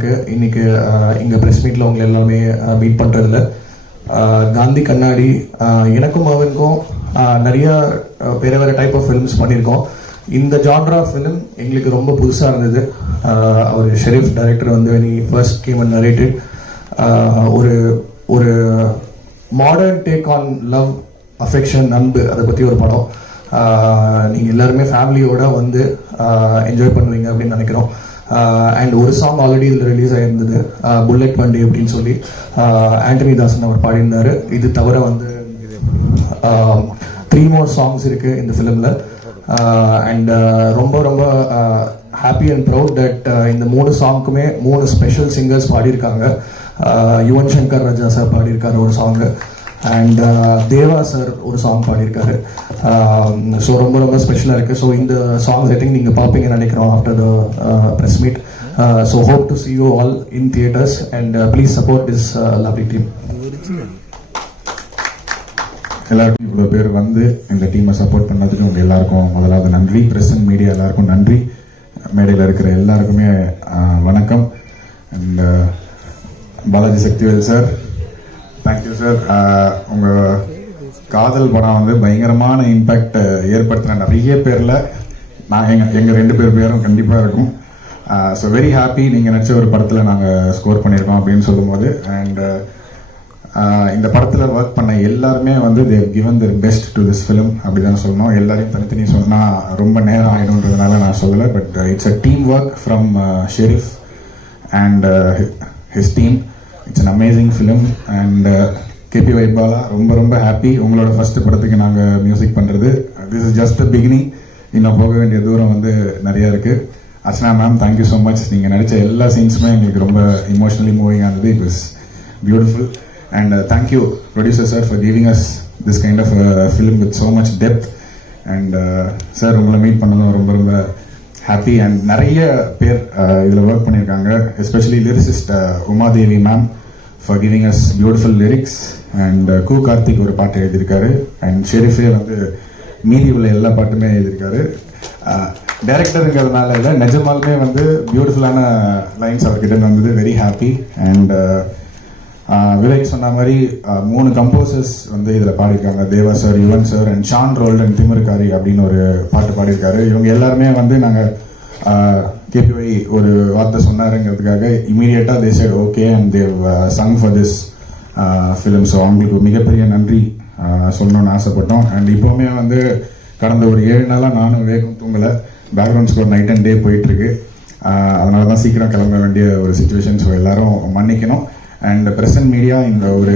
இருக்குது இன்றைக்கி இங்கே ப்ரெஸ் மீட்டில் உங்களை எல்லாமே மீட் பண்ணுறதுல. காந்தி கண்ணாடி எனக்கும் அவனுக்கும் நிறையா வேறு டைப் ஆஃப் ஃபிலிம்ஸ் பண்ணியிருக்கோம். இந்த ஜான்ரா ஃபிலிம் எங்களுக்கு ரொம்ப புதுசாக இருந்தது. அவர் ஷெரீஃப் டைரக்டர் வந்து நீ ஃபர்ஸ்ட் கேம் அண்ட் நரேட்டட் ஒரு ஒரு modern take on love, affection, அன்பு, அதை பற்றி ஒரு படம். நீங்கள் எல்லாருமே ஃபேமிலியோடு வந்து என்ஜாய் பண்ணுவீங்க அப்படின்னு நினைக்கிறோம். அண்ட் ஒரு சாங் ஆல்ரெடி இதில் ரிலீஸ் ஆகிருந்தது, புல்லட் வண்டி அப்படின்னு சொல்லி ஆண்டனி தாசன் அவர் பாடியிருந்தார். இது தவிர வந்து 3 more சாங்ஸ் இருக்குது இந்த ஃபிலிமில். அண்ட் ரொம்ப ரொம்ப ஹாப்பி அண்ட் ப்ரவுட் தட் இந்த 3 சாங்க்குமே 3 ஸ்பெஷல் சிங்கர்ஸ் பாடியிருக்காங்க. யுவன் சங்கர் ராஜா சார் பாடியிருக்காரு ஒரு சாங்கு, அண்ட் தேவா சார் ஒரு சாங் பாடியிருக்காரு. ஸோ ரொம்ப ரொம்ப ஸ்பெஷலாக இருக்குது. ஸோ இந்த சாங்ஸ் ஐ திங்க் நீங்கள் பார்ப்பீங்கன்னு நினைக்கிறோம் after the press meet. So hope to see you all in theaters and please support this lovely team. எல்லாருக்கும் இவ்வளோ பேர் வந்து இந்த டீமை சப்போர்ட் பண்ணதுக்கு உங்கள் எல்லாருக்கும் முதலாவது நன்றி. ப்ரெஸ் அண்ட் மீடியா எல்லாருக்கும் நன்றி. மேடையில் இருக்கிற எல்லாருக்குமே வணக்கம். And Balaji Sakthivel sir, thank you sir. உங்கள் காதல் படம் வந்து பயங்கரமான இம்பேக்ட் ஏற்படுத்தின நிறைய பேரில் எங்கள் 2 பேர் பேரும் கண்டிப்பாக இருக்கும். ஸோ வெரி ஹாப்பி நீங்கள் நடிச்ச ஒரு படத்தில் நாங்கள் ஸ்கோர் பண்ணியிருக்கோம் அப்படின்னு சொல்லும்போது. அண்ட் இந்த படத்தில் ஒர்க் பண்ண எல்லாருமே வந்து they've given their best to this film அப்படி தான் சொல்லணும். எல்லாரையும் தனித்தனி சொன்னால் ரொம்ப நேரம் ஆகிடும்ன்றதுனால நான் சொல்லலை. But it's a team work from Sherif and his team. It's an amazing film. And கேபி வைபாலா, ரொம்ப ரொம்ப ஹாப்பி உங்களோட ஃபர்ஸ்ட் படத்துக்கு நாங்கள் மியூசிக் பண்ணுறது. This is just the beginning. இன்னும் போக வேண்டிய தூரம் வந்து நிறையா இருக்குது. Archana ma'am, thank you so much. நீங்கள் நடித்த எல்லா சீன்ஸுமே எங்களுக்கு ரொம்ப இமோஷனலி மூவிங் ஆனது. It was beautiful. And thank you producer sir for giving us this kind of film with so much depth. And sir, உங்களை மீட் பண்ணதும் ரொம்ப ரொம்ப ஹாப்பி. அண்ட் நிறைய பேர் இதில் ஒர்க் பண்ணியிருக்காங்க. Especially lyricist Umadevi ma'am for giving us beautiful lyrics. And கு கார்த்திக் ஒரு பாட்டு எழுதியிருக்காரு. அண்ட் ஷெரீஃபே வந்து மீதி உள்ள எல்லா பாட்டுமே எழுதியிருக்காரு. டைரக்டருங்கிறதுனால இல்லை, நிஜமாலுமே வந்து பியூட்டிஃபுல்லான லைன்ஸ் அவர்கிட்ட வந்தது. Very happy. அண்ட் விவேக் சொன்ன மாதிரி 3 கம்போசர்ஸ் வந்து இதில் பாடியிருக்காங்க. Deva sir, Yuvan sir and Sean Roldan திமிருக்காரி அப்படின்னு ஒரு பாட்டு பாடியிருக்காரு. இவங்க எல்லாருமே வந்து நாங்கள் கேபிஒய் ஒரு வார்த்தை சொன்னாருங்கிறதுக்காக இமீடியட்டாக they said okay and they sung for this film. So அவங்களுக்கு மிகப்பெரிய நன்றி சொல்லணும்னு ஆசைப்பட்டோம். அண்ட் இப்போவுமே வந்து கடந்த ஒரு 7 நாளாக நானும் விவேக்கும் தூங்கலை. பேக்ரவுண்ட் ஸ்கோர் நைட் அண்ட் டே போயிட்டுருக்கு. அதனால தான் சீக்கிரம் கிளம்ப வேண்டிய ஒரு சுச்சுவேஷன். ஸோ எல்லாரும் மன்னிக்கணும். அண்ட் ப்ரெஸ் அண்ட் மீடியா இந்த ஒரு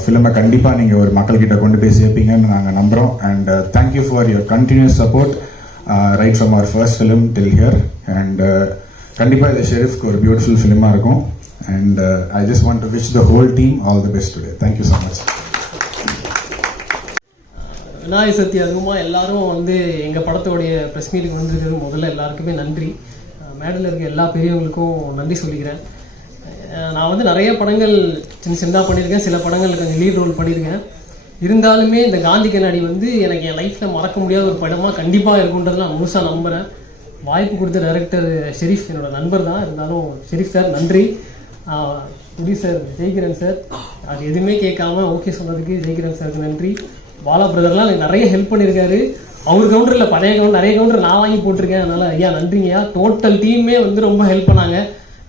ஃபிலிமை கண்டிப்பாக நீங்கள் ஒரு மக்கள்கிட்ட கொண்டு போய் சேர்ப்பீங்கன்னு நாங்கள் நம்புகிறோம். And thank you for your continuous support right from our first film till here. And கண்டிப்பாக இது ஷெரீஃப்க்கு ஒரு பியூட்டிஃபுல் ஃபிலிமாக இருக்கும். And I just want to wish the whole team all the best today. Thank you so much. Vinayaka Sakthi அதுவுமா எல்லாரும் வந்து எங்கள் படத்தோடைய ப்ரெஸ் மீட்டுக்கு வந்திருக்கிறது முதல்ல எல்லாருக்குமே நன்றி. மேடையில் இருக்க எல்லா பெரியவங்களுக்கும் நன்றி சொல்லிக்கிறேன். நான் வந்து நிறைய படங்கள் சின்னதாக பண்ணியிருக்கேன். சில படங்கள் கொஞ்சம் லீட் ரோல் பண்ணியிருக்கேன். இருந்தாலுமே இந்த காந்தி கண்ணாடி வந்து எனக்கு என் லைஃப்பில் மறக்க முடியாத ஒரு படமாக கண்டிப்பாக இருக்குன்றது நான் முழுசாக நம்புகிறேன். வாய்ப்பு கொடுத்த டைரக்டர் ஷெரீஃப் என்னோட நண்பர் தான். இருந்தாலும் ஷெரீஃப் சார் நன்றி. ப்ரொடியூசர் ஜெய்கிரன் சார் அது எதுவுமே கேட்காம ஓகே சொன்னதுக்கு ஜெய்கிரன் சாருக்கு நன்றி. பாலா பிரதர்லாம் எனக்கு நிறைய ஹெல்ப் பண்ணியிருக்காரு. அவர் கவுண்டரில் பழைய கவுண்டர் நிறைய கவுண்டர் நான் வாங்கி போட்டிருக்கேன். அதனால் ஐயா நன்றிங்கய்யா. டோட்டல் டீமே வந்து ரொம்ப ஹெல்ப் பண்ணாங்க.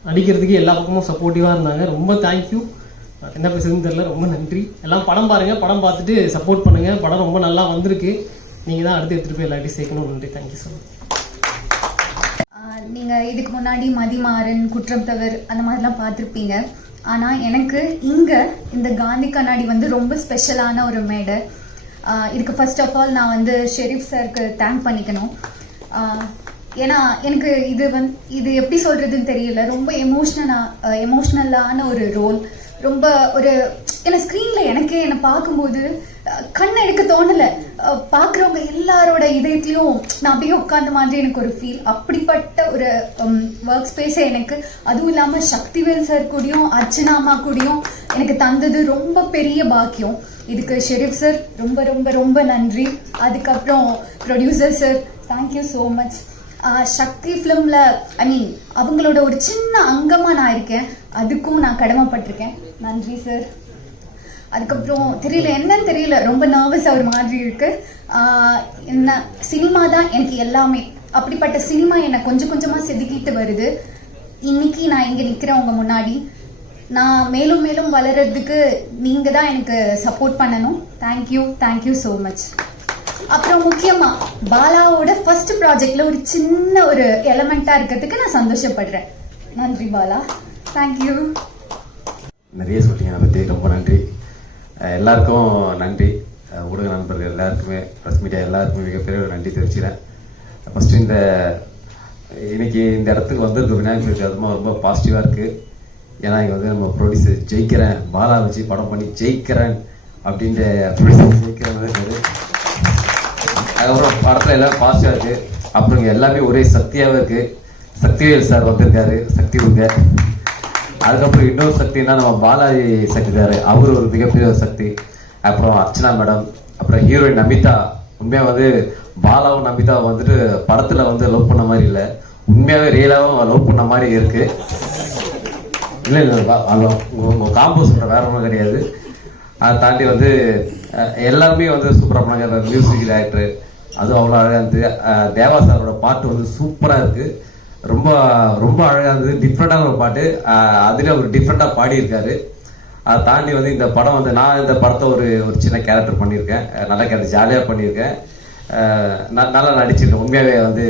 நடிக்கிறதுக்கு எல்லா பக்கமும் சப்போர்ட்டிவாக இருந்தாங்க. ரொம்ப தேங்க்யூ. என்ன பேசுறதுன்னு தெரியல. ரொம்ப நன்றி. எல்லாம் படம் பாருங்கள். படம் பார்த்துட்டு சப்போர்ட் பண்ணுங்கள். படம் ரொம்ப நல்லா வந்திருக்கு. நீங்கள் தான் அடுத்து எடுத்துகிட்டு போய் எல்லாத்தையும் சேர்க்கணும். நன்றி. Thank you so much. நீங்கள் இதுக்கு முன்னாடி மதிமாறன், குற்றம் தவிர அந்த மாதிரிலாம் பார்த்துருப்பீங்க. ஆனால் எனக்கு இங்கே இந்த காந்தி கண்ணாடி வந்து ரொம்ப ஸ்பெஷலான ஒரு மேடை. இதுக்கு ஃபர்ஸ்ட் ஆஃப் ஆல் நான் வந்து ஷெரீஃப் சாருக்கு தேங்க் பண்ணிக்கணும். ஏன்னா எனக்கு இது எப்படி சொல்கிறதுன்னு தெரியல. ரொம்ப எமோஷ்னலான ஒரு ரோல். ரொம்ப ஒரு ஏன்னா ஸ்க்ரீனில் எனக்கே என்னை பார்க்கும்போது கண்ணை எடுக்க தோணலை. பார்க்குறவங்க எல்லாரோட இதயத்துலையும் நான் அப்படியே உட்காந்த மாதிரி எனக்கு ஒரு ஃபீல். அப்படிப்பட்ட ஒரு ஒர்க் ஸ்பேஸை எனக்கு, அதுவும் இல்லாமல் சக்திவேல் சார் கூடயும் அர்ச்சனாமா கூடயும் எனக்கு தந்தது ரொம்ப பெரிய பாக்கியம். இதுக்கு ஷெரீஃப் சார் ரொம்ப ரொம்ப ரொம்ப நன்றி. அதுக்கப்புறம் producer sir thank you so much. Sakthi ஃபிலிமில் ஐ மீன் அவங்களோட ஒரு சின்ன அங்கமாக நான் இருக்கேன், அதுக்கும் நான் கடமைப்பட்டிருக்கேன். நன்றி சார். அதுக்கப்புறம் தெரியல என்னன்னு தெரியல, ரொம்ப நர்வஸ் ஒரு மாதிரி இருக்கு. என்ன சினிமா தான் எனக்கு எல்லாமே. அப்படிப்பட்ட சினிமா என்னை கொஞ்சம் கொஞ்சமாக செதுக்கிட்டு வருது. இன்னைக்கு நான் இங்கே நிற்கிறேன் உங்கள் முன்னாடி. நான் மேலும் மேலும் வளர்கிறதுக்கு நீங்கள் தான் எனக்கு சப்போர்ட் பண்ணணும். Thank you so much. அப்புறம் முக்கியமாக பாலாவோட ஃபர்ஸ்ட் ப்ராஜெக்டில் ஒரு சின்ன ஒரு எலமெண்ட்டாக இருக்கிறதுக்கு நான் சந்தோஷப்படுறேன். நன்றி பாலா. தேங்க்யூ. நிறைய சொல்லிங்க அதை பற்றி, ரொம்ப நன்றி. எல்லாருக்கும் நன்றி. ஊடக நண்பர்கள் எல்லாருக்குமே, ப்ரெஸ் மீடியா எல்லாருக்குமே மிகப்பெரிய ஒரு நன்றி தெரிவிக்கிறேன். ஃபஸ்ட்டு இன்னைக்கு இந்த இடத்துக்கு வந்திருக்க விநாயகர் சதுர்த்தி அதுமா ரொம்ப பாசிட்டிவாக இருக்குது. ஏன்னா இங்கே வந்து நம்ம ப்ரொடியூசர் ஜெயிக்கிறேன், பாலா வச்சு படம் பண்ணி ஜெயிக்கிறேன் அப்படின்ற ப்ரொடியூசர் ஜெயிக்கிறேன். அதுக்கப்புறம் படத்தில் எல்லாம் பாசிட்டிவாக இருக்குது. அப்புறம் இங்கே எல்லாமே ஒரே சக்தியாகவே இருக்குது. சக்திவேல் சார் வந்திருக்காரு, சக்தி உங்க. அதுக்கப்புறம் இன்னொரு சக்தின்னா நம்ம பாலாஜி சக்தி சார், அவர் ஒரு மிகப்பெரிய ஒரு சக்தி. அப்புறம் அர்ச்சனா மேடம், அப்புறம் ஹீரோயின் நமிதா. உண்மையாக வந்து பாலாவும் நமிதாவை வந்துட்டு படத்தில் வந்து லவ் பண்ண மாதிரி இல்லை, உண்மையாகவே ரியலாகவும் லவ் பண்ண மாதிரி இருக்கு. இல்லை உங்கள் காம்போ சொல்கிற வேற ஒன்றும் கிடையாது. அதை தாண்டி வந்து எல்லாருமே வந்து சூப்பராக பண்ணாங்க. மியூசிக் டைரக்டர் அதுவும் அவ்வளோ அழகாக இருந்தது. தேவா சாரோட பாட்டு வந்து சூப்பராக இருக்குது, ரொம்ப ரொம்ப அழகாக இருந்தது. டிஃப்ரெண்டான ஒரு பாட்டு, அதில் ஒரு டிஃப்ரெண்டாக பாடியிருக்காரு. அதை தாண்டி வந்து இந்த படம் வந்து நான் இந்த படத்தை ஒரு சின்ன கேரக்டர் பண்ணியிருக்கேன், நல்ல கேரக்டர், ஜாலியாக பண்ணியிருக்கேன், நல்லா நடிச்சிருக்கேன். உண்மையாகவே வந்து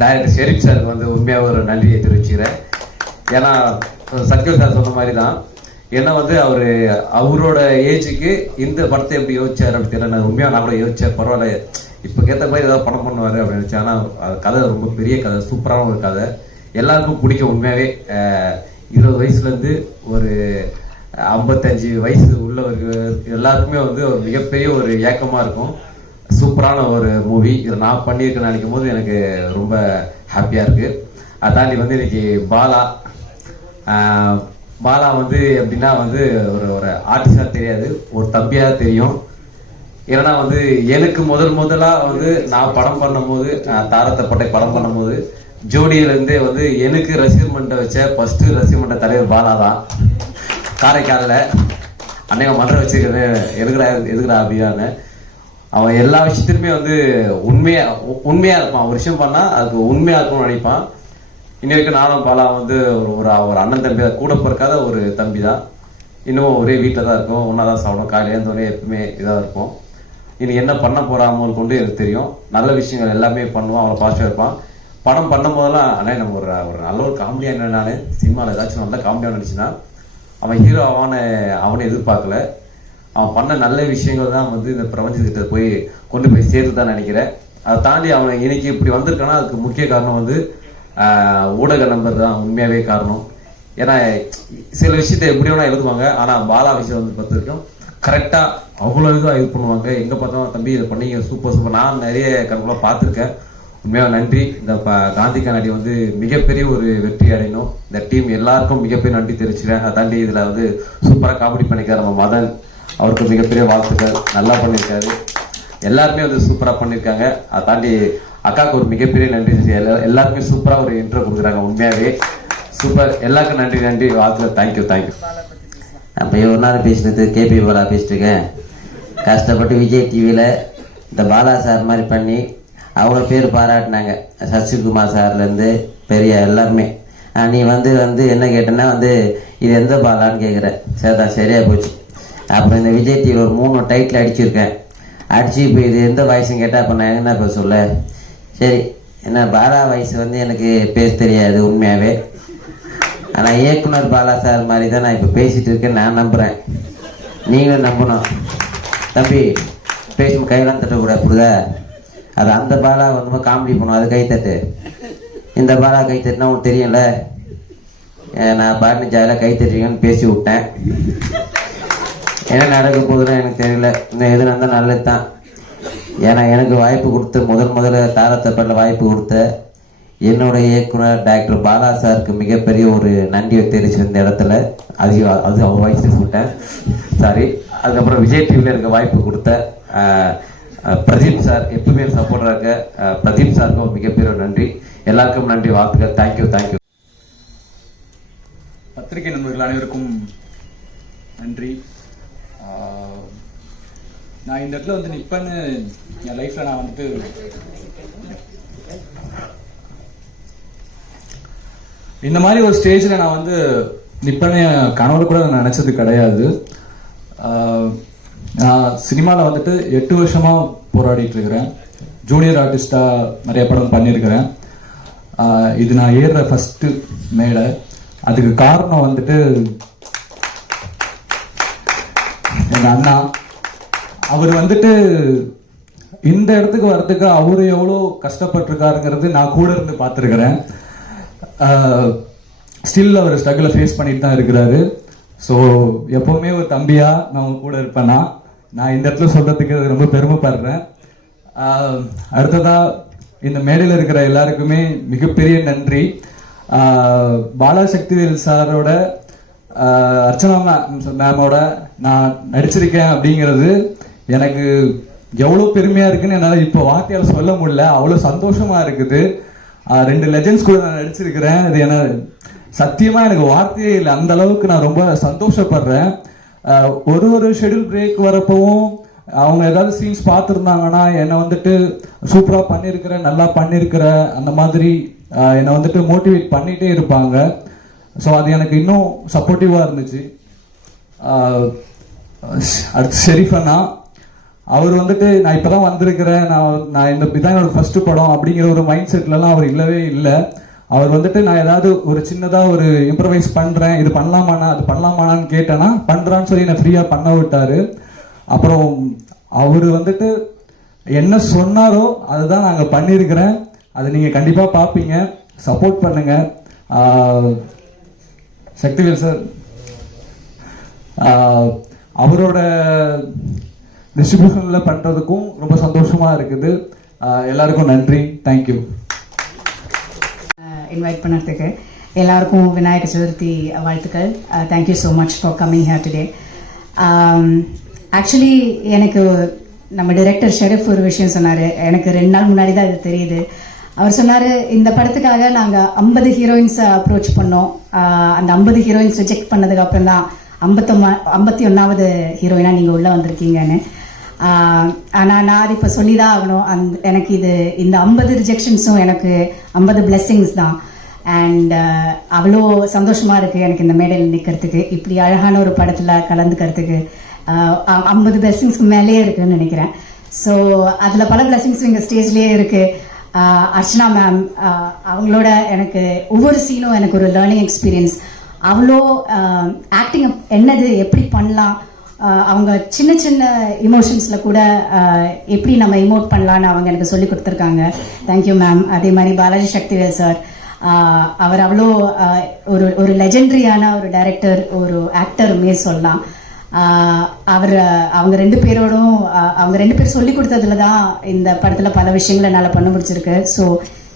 டைரக்டர் ஷெரீப் சாருக்கு வந்து உண்மையாக ஒரு நன்றியை தெரிவிச்சுக்கிறேன். ஏன்னா சக்திவேல் சார் சொன்ன மாதிரி தான், ஏன்னா வந்து அவரோட ஏஜுக்கு இந்த படத்தை எப்படி யோசிச்சார் அப்படின்னு தெரியல. நான் உண்மையாக நான் கூட யோசிச்சேன், பரவாயில்ல இப்போ கேட்ட மாதிரி ஏதாவது படம் பண்ணுவார் அப்படின்னு நினச்சேன். ஆனால் கதை ரொம்ப பெரிய கதை, சூப்பரான ஒரு கதை, எல்லாருக்கும் பிடிக்கும். உண்மையாகவே 20 வயசுலேருந்து ஒரு 55 வயசு உள்ளவர்கள் எல்லாருக்குமே வந்து ஒரு மிகப்பெரிய ஒரு ஏக்கமாக இருக்கும். சூப்பரான ஒரு மூவி. இதை நான் பண்ணியிருக்கேன்னு நினைக்கும் போது எனக்கு ரொம்ப ஹாப்பியாக இருக்குது. அதை தாண்டி வந்து இன்னைக்கு பாலா வந்து எப்படின்னா வந்து ஒரு ஆர்டிஸ்டாக தெரியாது, ஒரு தம்பியாக தெரியும். ஏன்னா வந்து எனக்கு முதலாக வந்து நான் படம் பண்ணும்போது, தாரத்தை படம் பண்ணும்போது ஜோடியிலேருந்தே வந்து எனக்கு ரசிகர் மன்றம் வச்ச ஃபஸ்ட்டு ரசிகர் மன்ற தலைவர் பாலா தான். காரைக்காலில் அன்னைக்கு மன்றம் வச்சுக்கிறது எதுக்குடா அப்படின்னான்னு. அவன் எல்லா விஷயத்துலையுமே வந்து உண்மையாக இருப்பான். ஒரு விஷயம் பண்ணால் அதுக்கு உண்மையாக இருக்கணும்னு நினைப்பான். இன்னி வரைக்கும் நானும் பாலா வந்து ஒரு அண்ணன் தம்பி தான், கூட பிறக்காத ஒரு தம்பி தான். இன்னும் ஒரே வீட்டில் தான் இருக்கும், ஒன்றா தான் சாப்பிடும், காலையில் இருந்தோடனே எப்பவுமே இதாக இருப்போம். இன்னைக்கு என்ன பண்ண போகிறாமல் கொண்டு எனக்கு தெரியும். நல்ல விஷயங்கள் எல்லாமே பண்ணுவான், அவனை பாசிட்டிவாக இருப்பான். படம் பண்ணும் போதெல்லாம் அண்ணே நம்ம ஒரு நல்ல ஒரு காமெடியாக என்ன, நான் சினிமாவில் ஏதாச்சும் நல்ல காமெடியாக நினச்சின்னா அவன் ஹீரோ அவனை எதிர்பார்க்கல. அவன் பண்ண நல்ல விஷயங்கள் தான் வந்து இந்த பிரபஞ்சத்திட்ட போய் கொண்டு போய் சேர்த்து தான் நினைக்கிறேன். அதை தாண்டி அவன் இன்னைக்கு இப்படி வந்திருக்கானா அதுக்கு முக்கிய காரணம் வந்து ஊடக நண்பர் தான் உண்மையாகவே காரணம். ஏன்னா சில விஷயத்த எப்படி வேணா எழுதுவாங்க, ஆனால் பாலா விஷயம் வந்து பொறுத்த வரைக்கும் கரெக்டாக அவ்வளோ இதாக இது பண்ணுவாங்க. எங்கே பார்த்தாலும் தம்பி இதை பண்ணீங்க சூப்பர். நான் நிறைய கணக்கெல்லாம் பார்த்துருக்கேன். உண்மையாக நன்றி. இந்த காந்தி கண்ணாடி வந்து மிகப்பெரிய ஒரு வெற்றி அடையணும். இந்த டீம் எல்லாருக்கும் மிகப்பெரிய நன்றி தெரிவிச்சுக்கிறேன். அதை தாண்டி இதில் வந்து சூப்பராக காமெடி பண்ணியிருக்காரு நம்ம மதன், அவருக்கு மிகப்பெரிய வாழ்த்துக்கள், நல்லா பண்ணியிருக்காரு. எல்லாருமே வந்து சூப்பராக பண்ணியிருக்காங்க. அதை தாண்டி அக்காவுக்கு ஒரு மிகப்பெரிய நன்றி. எல்லாருமே சூப்பராக ஒரு இன்ட்ரோ கொடுக்குறாங்க, உண்மையாகவே சூப்பர். எல்லாருக்கும் நன்றி வாழ்த்துக்கள். தேங்க்யூ. அப்போ ஒரு நாள் பேசுனது கேபி பாலா பேசிட்டு இருக்கேன். கஷ்டப்பட்டு விஜய் டிவியில் இந்த பாலா சார் மாதிரி பண்ணி அவ்வளோ பேர் பாராட்டினாங்க. சசிகுமார் சார்லேருந்து பெரிய எல்லாருமே. நீ வந்து என்ன கேட்டேன்னா வந்து இது எந்த பாலான்னு கேட்குறேன். சரிதான், சரியாக போச்சு. அப்புறம் இந்த விஜய் டிவியில் ஒரு 3 டைட்டில் அடிச்சிருக்கேன். அடிச்சு இப்போ இது எந்த வயசுன்னு கேட்டால் அப்போ நான் என்ன இப்போ சொல்ல. சரி, என்ன பாலா வயசு வந்து எனக்கு பேச தெரியாது உண்மையாகவே. ஆனால் இயக்குனர் பாலா சார் மாதிரி தான் நான் இப்போ பேசிகிட்டு இருக்கேன். நான் நம்புகிறேன், நீங்களும் நம்பணும். தம்பி பேசும் கையெல்லாம் தட்டக்கூடாது, புரியுதா? அது அந்த பாலா வந்து காமெடி பண்ணும், அது கைத்தட்டு. இந்த பாலா கைத்தட்டுனா உனக்கு தெரியும்ல. நான் பாட்டு ஜாலியாக கைத்தட்டுறீங்கன்னு பேசி விட்டேன். என்ன நடக்க போகுதுன்னு எனக்கு தெரியல. இன்னும் எது நடந்தால் நல்லது தான். ஏன்னா எனக்கு வாய்ப்பு கொடுத்து முதல்ல தாரத்தப்பட்டில் வாய்ப்பு கொடுத்த என்னுடைய இயக்குனர் டாக்டர் பாலா சாருக்கு மிகப்பெரிய ஒரு நன்றியை தெரிவிச்சு இந்த இடத்துல. அது அவர் வயசு சொல்லிட்டேன், சாரி. அதுக்கப்புறம் விஜய் டிவியில் இருக்க வாய்ப்பு கொடுத்த பிரதீப் சார் எப்பவுமே சப்போர்ட்டாக இருக்க பிரதீப் சாருக்கும் மிகப்பெரிய ஒரு நன்றி. எல்லாருக்கும் நன்றி, வாழ்த்துக்கள். தேங்க்யூ. பத்திரிகை நண்பர்கள் அனைவருக்கும் நன்றி. நான் இந்த இடத்துல வந்து நிற்பேன்னு என் லைஃப்ல நான் வந்துட்டு இந்த மாதிரி ஒரு ஸ்டேஜில் நான் வந்து நிற்பேன்னு கனவுல கூட நான் நினச்சது கிடையாது. நான் சினிமாவில் வந்துட்டு 8 வருஷமாக போராடிட்டு இருக்கிறேன். ஜூனியர் ஆர்டிஸ்டாக நிறைய படம் பண்ணியிருக்கிறேன். இது நான் ஏறுற ஃபஸ்ட்டு மேடை. அதுக்கு காரணம் வந்துட்டு எங்கள் அண்ணா. அவர் வந்துட்டு இந்த இடத்துக்கு வர்றதுக்கு அவரு எவ்வளோ கஷ்டப்பட்டிருக்காருங்கிறது நான் கூட இருந்து பார்த்துருக்கிறேன். ஸ்டில் அவர் ஸ்ட்ரகிளை ஃபேஸ் பண்ணிட்டு தான் இருக்கிறாரு. ஸோ எப்போவுமே ஒரு தம்பியா நான் உங்க கூட இருப்பேன்னா நான் இந்த இடத்துல சொல்றதுக்கு ரொம்ப பெருமைப்படுறேன். அடுத்ததா இந்த மேடையில் இருக்கிற எல்லாருக்குமே மிகப்பெரிய நன்றி. பாலா சக்திவேல் சாரோட அர்ச்சனா மேமோட நான் நடிச்சிருக்கேன் அப்படிங்கிறது எனக்கு எவ்வளோ பெருமையாக இருக்குன்னு என்னால் இப்போ வார்த்தையால் சொல்ல முடியல. அவ்வளோ சந்தோஷமாக இருக்குது. 2 லெஜெண்ட்ஸ் கூட நான் நடிச்சிருக்கிறேன். இது என்ன சத்தியமாக எனக்கு வார்த்தையே இல்லை, அந்த அளவுக்கு நான் ரொம்ப சந்தோஷப்படுறேன். ஒரு ஷெட்யூல் பிரேக் வரப்பவும் அவங்க ஏதாவது சீன்ஸ் பார்த்துருந்தாங்கன்னா என்னை வந்துட்டு சூப்பராக பண்ணியிருக்கிற, நல்லா பண்ணியிருக்கிற அந்த மாதிரி என்னை வந்துட்டு மோட்டிவேட் பண்ணிகிட்டே இருப்பாங்க. ஸோ அது எனக்கு இன்னும் சப்போர்ட்டிவாக இருந்துச்சு. அடுத்து ஷெரீஃப் அண்ணா, அவர் வந்துட்டு நான் இப்போ தான் வந்திருக்கிறேன், நான் இந்த இதான் என்னோட ஃபர்ஸ்ட் படம் அப்படிங்கிற ஒரு மைண்ட் செட்லலாம் அவர் இல்லவே இல்லை. அவர் வந்துட்டு நான் ஏதாவது ஒரு சின்னதாக ஒரு இம்ப்ரவைஸ் பண்ணுறேன், இது பண்ணலாமாண்ணா அது பண்ணலாமாண்ணான்னு கேட்டேன்னா பண்ணுறான்னு சொல்லி என்னை ஃப்ரீயாக பண்ண விட்டார். அப்புறம் அவர் வந்துட்டு என்ன சொன்னாரோ அதுதான் நாங்கள் பண்ணியிருக்கிறேன். அதை நீங்கள் கண்டிப்பாக பார்ப்பீங்க, சப்போர்ட் பண்ணுங்க. சக்திவேல் சார் அவரோட டிஸ்ட்ரிபியூஷனில் பண்ணுறதுக்கும் ரொம்ப சந்தோஷமாக இருக்குது. எல்லாருக்கும் நன்றி, தேங்க்யூ. இன்வைட் பண்ணுறதுக்கு எல்லாருக்கும் விநாயகர் சதுர்த்தி வாழ்த்துக்கள். Thank you so much for coming here today. Actually எனக்கு நம்ம டைரக்டர் ஷெரீஃப் ஒரு விஷயம் சொன்னார். எனக்கு 2 நாள் முன்னாடி தான் இது தெரியுது. அவர் சொன்னார், இந்த படத்துக்காக நாங்கள் 50 ஹீரோயின்ஸை அப்ரோச் பண்ணோம். அந்த 50 ஹீரோயின்ஸ் ரிஜெக்ட் பண்ணதுக்கு அப்புறம் தான் 51வது ஹீரோயினாக நீங்கள் உள்ளே வந்திருக்கீங்கன்னு. ஆனால் நான் அது இப்போ சொல்லி தான் ஆகணும். எனக்கு இந்த 50 ரிஜெக்ஷன்ஸும் எனக்கு 50 பிளெஸ்ஸிங்ஸ் தான். அண்ட் அவ்வளோ சந்தோஷமாக இருக்குது எனக்கு இந்த மேடையில் நிற்கிறதுக்கு, இப்படி அழகான ஒரு படத்தில் கலந்துக்கிறதுக்கு. 50 பிளெஸ்ஸிங்ஸ்க்கு மேலேயே இருக்குதுன்னு நினைக்கிறேன். ஸோ அதில் பல பிளெஸ்ஸிங்ஸும் இங்கே ஸ்டேஜ்லேயே இருக்குது. அர்ச்சனா மேம், அவங்களோட எனக்கு ஒவ்வொரு சீனும் எனக்கு ஒரு லேர்னிங் எக்ஸ்பீரியன்ஸ். அவ்வளோ ஆக்டிங் என்னது, எப்படி பண்ணலாம், அவங்க சின்ன சின்ன இமோஷன்ஸில் கூட எப்படி நம்ம இமோட் பண்ணலான்னு அவங்க எனக்கு சொல்லி கொடுத்துருக்காங்க. Thank you ma'am. அதே மாதிரி பாலாஜி சக்திவேல் சார், அவர் அவ்வளோ ஒரு லெஜெண்டரியான ஒரு டைரக்டர், ஒரு ஆக்டருமே சொல்லலாம். அவங்க 2 பேரோடும் அவங்க 2 பேர் சொல்லி கொடுத்ததுல தான் இந்த படத்தில் பல விஷயங்களை என்னால் பண்ண முடிச்சிருக்கு. ஸோ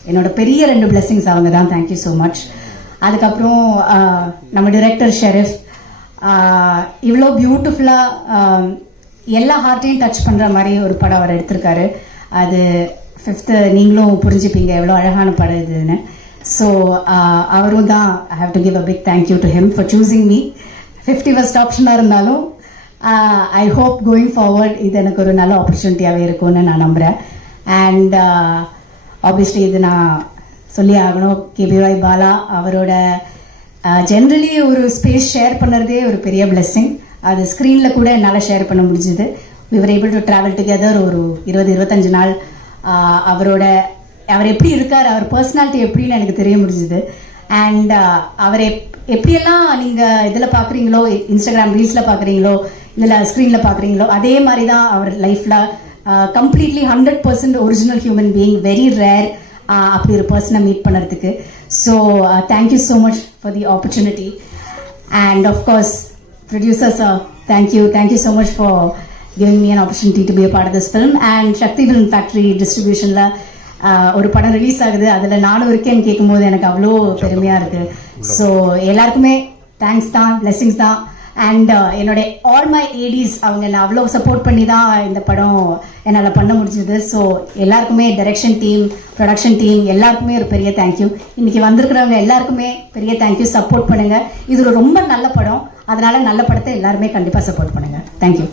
என்னோட பெரிய 2 பிளெஸிங்ஸ் அவங்க தான். Thank you so much. அதுக்கப்புறம் நம்ம டைரக்டர் ஷெரீஃப் இவ்வளோ பியூட்டிஃபுல்லாக எல்லா ஹார்ட்டையும் டச் பண்ணுற மாதிரி ஒரு படம் அவர் எடுத்திருக்காரு. அது 5th நீங்களும் புரிஞ்சுப்பீங்க எவ்வளோ அழகான படம் இதுன்னு. ஸோ அவரும் தான் I have to give a big thank you to him for choosing me. 51st ஆப்ஷனாக இருந்தாலும் ஐ ஹோப் கோயிங் ஃபார்வர்ட் இது எனக்கு ஒரு நல்ல ஆப்பர்ச்சுனிட்டியாகவே இருக்கும்னு நான் நம்புகிறேன். அண்ட் ஆப்வியஸ்லி இது நான் சொல்லி ஆகணும், கேபிஒய் பாலா அவரோட ஜென்ரலி ஒரு ஸ்பேஸ் ஷேர் பண்ணுறதே ஒரு பெரிய பிளெஸ்ஸிங். அது ஸ்க்ரீனில் கூட என்னால் ஷேர் பண்ண முடிஞ்சுது. we were able to travel together ஒரு 20-25 நாள். அவர் எப்படி இருக்கார், அவர் பர்சனாலிட்டி எப்படின்னு எனக்கு தெரிய முடிஞ்சுது. அண்ட் அவரை எப்படியெல்லாம் நீங்கள் இதில் பார்க்குறீங்களோ, இன்ஸ்டாகிராம் ரீல்ஸில் பார்க்குறீங்களோ, இதில் ஸ்க்ரீனில் பார்க்குறீங்களோ, அதே மாதிரி தான் அவர் லைஃப்பில் completely 100% original human being, very rare அப்படி ஒரு பர்சனை மீட் பண்ணுறதுக்கு. So thank you so much for the opportunity. And of course producer sir, thank you so much for giving me an opportunity to be a part of this film. And Shakti Film Factory distributionல ஒரு படம் release ஆகுது, அதில் நானும் இருக்கேன்னு கேட்கும்போது எனக்கு அவ்வளோ பெருமையாக இருக்குது. ஸோ எல்லாருக்குமே தேங்க்ஸ் தான், பிளெஸிங்ஸ் தான். அண்ட் என்னுடைய ஆல் மை ஏடிஸ் அவங்க என்ன அவ்வளோ சப்போர்ட் பண்ணி தான் இந்த படம் என்னால் பண்ண முடிஞ்சது. ஸோ எல்லாருக்குமே டைரக்ஷன் டீம், ப்ரொடக்ஷன் டீம் எல்லாருக்குமே ஒரு பெரிய தேங்க்யூ. இன்னைக்கு வந்திருக்கிறவங்க எல்லாருக்குமே பெரிய தேங்க்யூ. சப்போர்ட் பண்ணுங்க. இது ஒரு ரொம்ப நல்ல படம், அதனால நல்ல படத்தை எல்லாருமே கண்டிப்பாக சப்போர்ட் பண்ணுங்க. தேங்க்யூ.